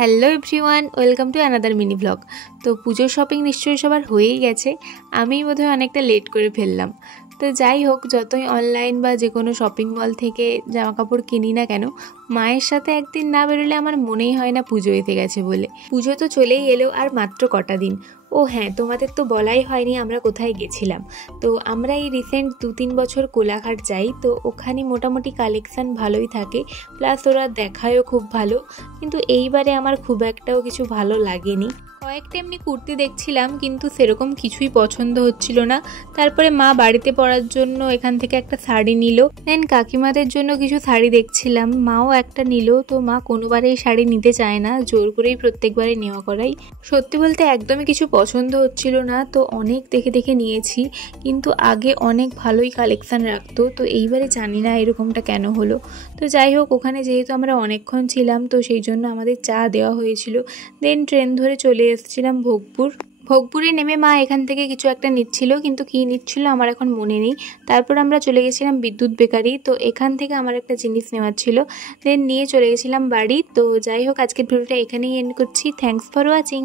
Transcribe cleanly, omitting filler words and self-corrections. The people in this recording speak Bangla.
Hello everyone, welcome to another mini blog. তো পুজোর শপিং নিশ্চয়ই সবার হয়েই গেছে। আমিই বোধহয় অনেকটা লেট করে ফেললাম। তো যাই হোক, যতই অনলাইন বা যে কোনো শপিং মল থেকে জামা কাপড় কিনি না কেন, মায়ের সাথে একদিন না বেরোলে আমার মনেই হয় না পুজো এসে গেছে বলে। পুজো তো চলেই এলো, আর মাত্র কটা দিন। ও হ্যাঁ, তোমাদের তো বলাই হয়নি আমরা কোথায় গেছিলাম। তো আমরা এই রিসেন্ট 2-3 বছর কোলাঘাট যাই, তো ওখানে মোটামুটি কালেকশান ভালোই থাকে, প্লাস ওরা দেখায়ও খুব ভালো। কিন্তু এইবারে আমার খুব একটাও কিছু ভালো লাগেনি। কয়েকটা এমনি কুর্তি দেখছিলাম, কিন্তু সেরকম কিছুই পছন্দ হচ্ছিল না। তারপরে মা বাড়িতে পরার জন্য এখান থেকে একটা শাড়ি নিল, দেন কাকিমাদের জন্য কিছু শাড়ি দেখছিলাম, মাও একটা নিল। তো মা কোনোবারেই শাড়ি নিতে চায় না, জোর করেই প্রত্যেকবারে নেওয়া করাই। সত্যি বলতে একদমই কিছু পছন্দ হচ্ছিল না, তো অনেক দেখে দেখে নিয়েছি। কিন্তু আগে অনেক ভালোই কালেকশান রাখতো, তো এইবারে জানি না এরকমটা কেন হলো। তো যাই হোক, ওখানে যেহেতু আমরা অনেকক্ষণ ছিলাম, তো সেই জন্য আমাদের চা দেওয়া হয়েছিল। দেন ট্রেন ধরে চলে এসেছিলাম ভোগপুরে নেমে মা এখান থেকে কিছু একটা নিচ্ছিল, কিন্তু কী নিচ্ছিল আমার এখন মনে নেই। তারপর আমরা চলে গেছিলাম বিদ্যুৎ বেকারি, তো এখান থেকে আমার একটা জিনিস নেওয়ার ছিল, দেন নিয়ে চলে গেছিলাম বাড়ি। তো যাই হোক, আজকের ভিডিওটা এখানেই এন্ড করছি। Thanks for watching.